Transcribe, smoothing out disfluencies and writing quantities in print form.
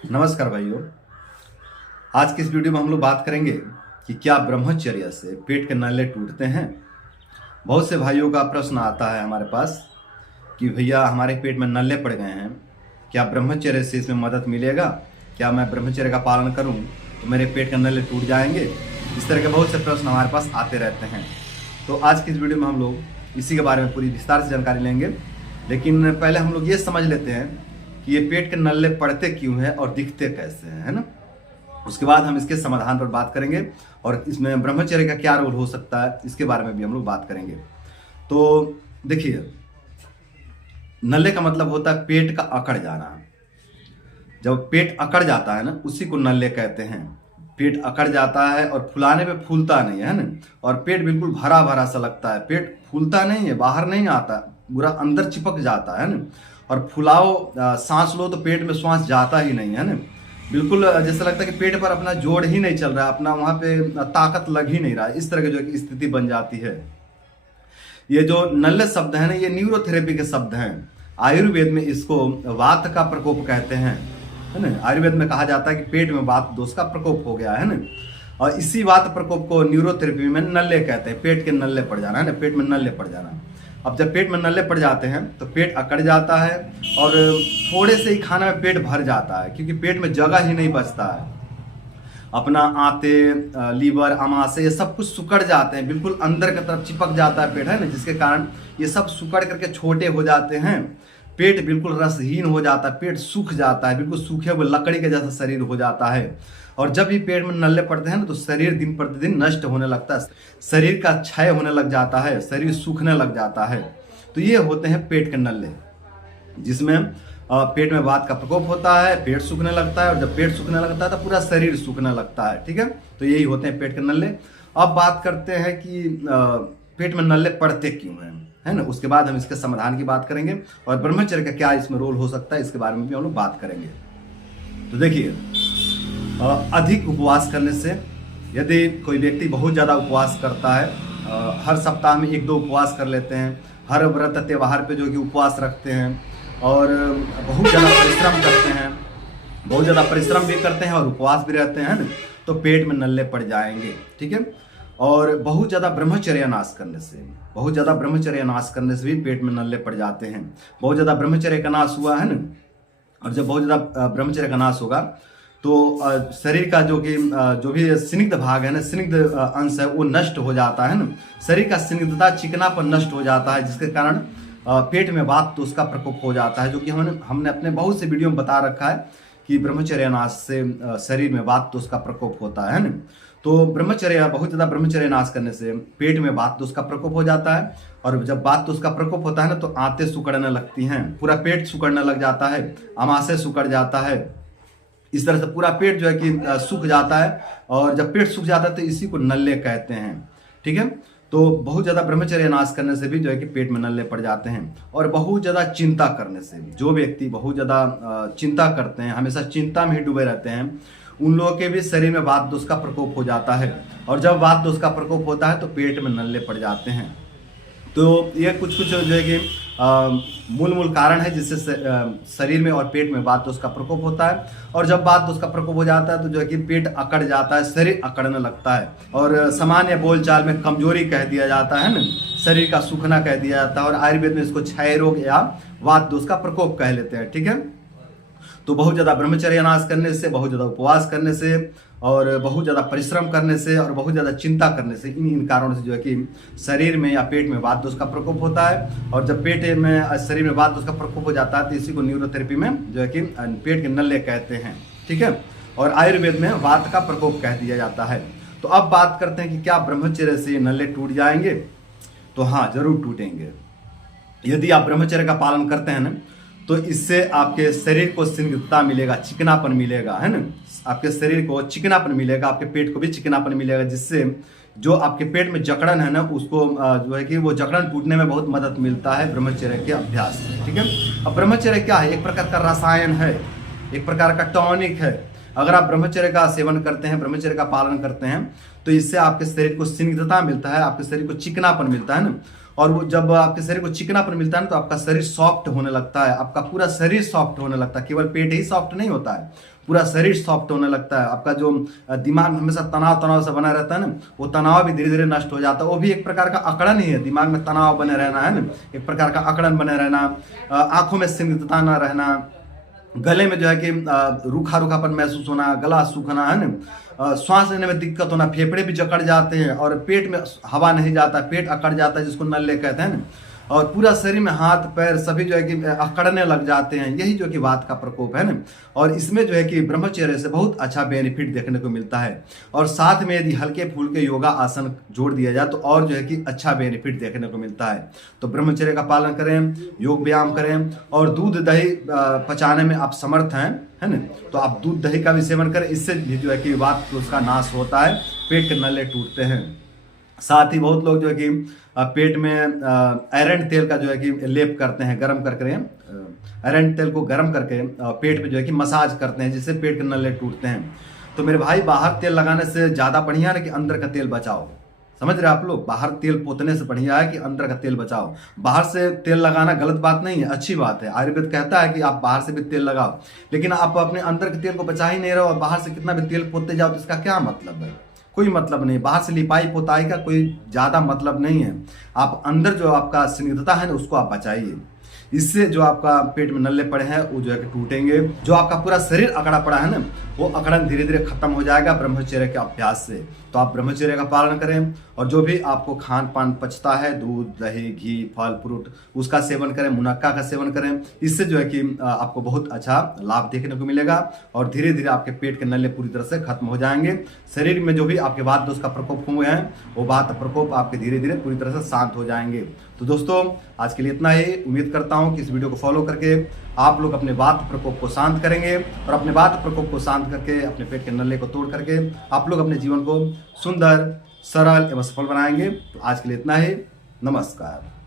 नमस्कार भाइयों। आज की इस वीडियो में हम लोग बात करेंगे कि क्या ब्रह्मचर्य से पेट के नल्ले टूटते हैं। बहुत से भाइयों का प्रश्न आता है हमारे पास कि भैया हमारे पेट में नल्ले पड़ गए हैं, क्या ब्रह्मचर्य से इसमें मदद मिलेगा? क्या मैं ब्रह्मचर्य का पालन करूं तो मेरे पेट के नल्ले टूट जाएंगे? इस तरह के बहुत से प्रश्न हमारे पास आते रहते हैं। तो आज की इस वीडियो में हम लोग इसी के बारे में पूरी विस्तार से जानकारी लेंगे। लेकिन पहले हम लोग ये समझ लेते हैं कि ये पेट के नल्ले पड़ते क्यों हैं और दिखते कैसे हैं, है ना। उसके बाद हम इसके समाधान पर बात करेंगे और इसमें ब्रह्मचर्य का क्या रोल हो सकता है इसके बारे में भी हम लोग बात करेंगे। तो देखिए, नल्ले का मतलब होता है पेट का अकड़ जाना। जब पेट अकड़ जाता है ना, उसी को नल्ले कहते हैं। पेट अकड़ जाता है और फुलाने पे फूलता नहीं है ना, और पेट बिल्कुल भरा भरा सा लगता है। पेट फूलता नहीं है, बाहर नहीं आता, पूरा अंदर चिपक जाता है ना। और फुलाओ, सांस लो तो पेट में श्वास जाता ही नहीं है ना। बिल्कुल जैसा लगता है कि पेट पर अपना जोड़ ही नहीं चल रहा है, अपना वहां पे ताकत लग ही नहीं रहा है। इस तरह की जो स्थिति बन जाती है। ये जो नल्ले शब्द है ना, ये न्यूरोथेरेपी के शब्द हैं। आयुर्वेद में इसको वात का प्रकोप कहते हैं, है ना। आयुर्वेद में कहा जाता है कि पेट में वात दोष का प्रकोप हो गया है ना, और इसी वात प्रकोप को न्यूरोथेरेपी में नल्ले कहते हैं। पेट के नल्ले पड़ जाना है ना, पेट में नल्ले पड़ जाना। अब जब पेट में नल्ले पड़ जाते हैं तो पेट अकड़ जाता है और थोड़े से ही खाना में पेट भर जाता है, क्योंकि पेट में जगह ही नहीं बचता है। अपना आंते, लीवर, आमाशय, ये सब कुछ सुकड़ जाते हैं, बिल्कुल अंदर की तरफ चिपक जाता है पेट, है ना, जिसके कारण ये सब सुकड़ करके छोटे हो जाते हैं। पेट बिल्कुल रसहीन हो जाता है, पेट सूख जाता है, बिल्कुल सूखे हुए लकड़ी के जैसा शरीर हो जाता है। और जब भी पेट में नल्ले पड़ते हैं ना, तो शरीर दिन प्रतिदिन नष्ट होने लगता है, शरीर का क्षय होने लग जाता है, शरीर सूखने लग जाता है। तो ये होते हैं पेट के नल्ले, जिसमें पेट में वात का प्रकोप होता है, पेट सूखने लगता है, और जब पेट सूखने लगता है तो पूरा शरीर सूखने लगता है। ठीक है, तो यही होते हैं पेट के नल्ले। अब बात करते हैं कि पेट में नल्ले पड़ते क्यों हैं, है ना। उसके बाद हम इसके समाधान की बात करेंगे और ब्रह्मचर्य का क्या इसमें रोल हो सकता है इसके बारे में भी हम लोग बात करेंगे। तो देखिए, अधिक उपवास करने से, यदि कोई व्यक्ति बहुत ज़्यादा उपवास करता है, हर सप्ताह में 1-2 उपवास कर लेते हैं, हर व्रत त्योहार पे जो कि उपवास रखते हैं, और बहुत ज़्यादा परिश्रम करते हैं, बहुत ज़्यादा परिश्रम भी करते हैं और उपवास भी रहते हैं ना, तो पेट में नल्ले पड़ जाएंगे। ठीक है, और बहुत ज़्यादा ब्रह्मचर्य नाश करने से, बहुत ज़्यादा ब्रह्मचर्य नाश करने से भी पेट में नल्ले पड़ जाते हैं। बहुत ज़्यादा ब्रह्मचर्य का नाश हुआ है ना, और जब बहुत ज़्यादा ब्रह्मचर्य का नाश होगा तो शरीर का जो भी स्निग्ध भाग है ना, स्निग्ध अंश है, वो नष्ट हो जाता है ना। शरीर का स्निग्धता, चिकनापन नष्ट हो जाता है, जिसके कारण पेट में वात तो उसका प्रकोप हो जाता है, जो कि हमने अपने बहुत से वीडियो में बता रखा है कि ब्रह्मचर्य नाश से शरीर में वात तो उसका प्रकोप होता है ना। तो ब्रह्मचर्य, बहुत ज़्यादा ब्रह्मचर्य नाश करने से पेट में वात तो उसका प्रकोप हो जाता है, और जब वात तो उसका प्रकोप होता है ना, तो आंतें सिकुड़ने लगती हैं, पूरा पेट सिकुड़ने लग जाता है, आमाशय सिकुड़ जाता है। इस तरह से पूरा पेट जो है कि सूख जाता है, और जब पेट सूख जाता है तो इसी को नल्ले कहते हैं। ठीक है, तो बहुत ज़्यादा ब्रह्मचर्य नाश करने से भी जो है कि पेट में नल्ले पड़ जाते हैं। और बहुत ज़्यादा चिंता करने से, जो व्यक्ति बहुत ज़्यादा चिंता करते हैं, हमेशा चिंता में ही डूबे रहते हैं, उन लोगों के भी शरीर में वात दोष का प्रकोप हो जाता है, और जब वात दोष का प्रकोप होता है तो पेट में नल्ले पड़ जाते हैं। तो ये कुछ जो है कि मूल कारण है जिससे शरीर में और पेट में वात दोष का प्रकोप होता है। और जब वात दोष का प्रकोप हो जाता है तो जो है कि पेट अकड़ जाता है, शरीर अकड़ने लगता है, और सामान्य बोलचाल में कमजोरी कह दिया जाता है ना, शरीर का सूखना कह दिया जाता है, और आयुर्वेद में इसको क्षय रोग या वात दोष का प्रकोप कह लेते हैं। ठीक है, तो बहुत ज़्यादा ब्रह्मचर्य नाश करने से, बहुत ज़्यादा उपवास करने से, और बहुत ज़्यादा परिश्रम करने से, और बहुत ज़्यादा चिंता करने से, इन कारणों से जो है कि शरीर में या पेट में वात दोष का प्रकोप होता है। और जब पेट में, शरीर में वात दोष का प्रकोप हो जाता है तो इसी को न्यूरोथेरेपी में जो है कि पेट के नल्ले कहते हैं। ठीक है, और आयुर्वेद में वात का प्रकोप कह दिया जाता है। तो अब बात करते हैं कि क्या ब्रह्मचर्य से ये नल्ले टूट जाएंगे? तो हाँ, जरूर टूटेंगे। यदि आप ब्रह्मचर्य का पालन करते हैं ना, तो इससे आपके शरीर को स्निग्धता मिलेगा, चिकनापन मिलेगा, है ना। आपके शरीर को चिकनापन मिलेगा, आपके पेट को भी चिकनापन मिलेगा, जिससे जो आपके पेट में जकड़न है ना, उसको जो है कि वो जकड़न टूटने में बहुत मदद मिलता है ब्रह्मचर्य के अभ्यास से। ठीक है, अब ब्रह्मचर्य क्या है? एक प्रकार का रसायन है, एक प्रकार का टॉनिक है। अगर आप ब्रह्मचर्य का सेवन करते हैं, ब्रह्मचर्य का पालन करते हैं, तो इससे आपके शरीर को स्निग्धता मिलता है, आपके शरीर को चिकनापन मिलता है ना। और वो जब आपके शरीर को चिकनापन मिलता है ना, तो आपका शरीर सॉफ्ट होने लगता है, आपका पूरा शरीर सॉफ्ट होने लगता है। केवल पेट ही सॉफ्ट नहीं होता है, पूरा शरीर सॉफ्ट होने लगता है। आपका जो दिमाग हमेशा तनाव तनाव से बना रहता है ना, वो तनाव भी धीरे धीरे नष्ट हो जाता है। वो भी एक प्रकार का अकड़न ही है, दिमाग में तनाव बने रहना है ना, एक प्रकार का अकड़न बने रहना, आंखों में स्निग्धता न रहना, गले में जो है कि रूखा रूखापन महसूस होना, गला सूखना है ना, सांस लेने में दिक्कत होना, फेफड़े भी जकड़ जाते हैं और पेट में हवा नहीं जाता, पेट अकड़ जाता है जिसको नल्ले कहते हैं ना, और पूरा शरीर में हाथ पैर सभी जो है कि अकड़ने लग जाते हैं। यही जो कि वात का प्रकोप है ना। और इसमें जो है कि ब्रह्मचर्य से बहुत अच्छा बेनिफिट देखने को मिलता है। और साथ में यदि हल्के फुल्के योगा आसन जोड़ दिया जाए तो और जो है कि अच्छा बेनिफिट देखने को मिलता है। तो ब्रह्मचर्य का पालन करें, योग व्यायाम करें, और दूध दही पचाने में आप समर्थ हैं, है ना, तो आप दूध दही का भी सेवन करें। इससे भी जो है कि वात उसका नाश होता है, पेट के नल्ले टूटते हैं। साथ ही बहुत लोग जो है कि पेट में आयरन तेल का जो है कि लेप करते हैं, गर्म करके आयरन तेल को गर्म करके पेट में जो है कि मसाज करते हैं, जिससे पेट के नल्ले टूटते हैं। तो मेरे भाई, बाहर तेल लगाने से ज़्यादा बढ़िया है कि अंदर का तेल बचाओ। समझ रहे आप लोग, बाहर तेल पोतने से बढ़िया है कि अंदर का तेल बचाओ। बाहर से तेल लगाना गलत बात नहीं है, अच्छी बात है। आयुर्वेद कहता है कि आप बाहर से भी तेल लगाओ, लेकिन आप अपने अंदर के तेल को बचा ही नहीं रहो और बाहर से कितना भी तेल पोतते जाओ तो इसका क्या मतलब है? कोई मतलब नहीं। बाहर से लिपाई पोताई का कोई ज़्यादा मतलब नहीं है। आप अंदर जो आपका स्निग्धता है ना, उसको आप बचाइए। इससे जो आपका पेट में नल्ले पड़े हैं वो जो है कि टूटेंगे। जो आपका पूरा शरीर अकड़ा पड़ा है ना, वो अकड़न धीरे धीरे खत्म हो जाएगा ब्रह्मचर्य के अभ्यास से। तो आप ब्रह्मचर्य का पालन करें और जो भी आपको खान पान पचता है, दूध दही घी फल फ्रूट, उसका सेवन करें, मुनक्का का सेवन करें। इससे जो है कि आपको बहुत अच्छा लाभ देखने को मिलेगा और धीरे धीरे आपके पेट के नल्ले पूरी तरह से खत्म हो जाएंगे। शरीर में जो भी आपके वात दोष का प्रकोप हुए हैं, वो वात प्रकोप आपके धीरे धीरे पूरी तरह से शांत हो जाएंगे। तो दोस्तों, आज के लिए इतना ही। उम्मीद करता हूँ कि इस वीडियो को फॉलो करके आप लोग अपने वात प्रकोप को शांत करेंगे और अपने वात प्रकोप को शांत करके अपने पेट के नल्ले को तोड़ करके आप लोग अपने जीवन को सुंदर, सरल एवं सफल बनाएंगे। तो आज के लिए इतना ही। नमस्कार।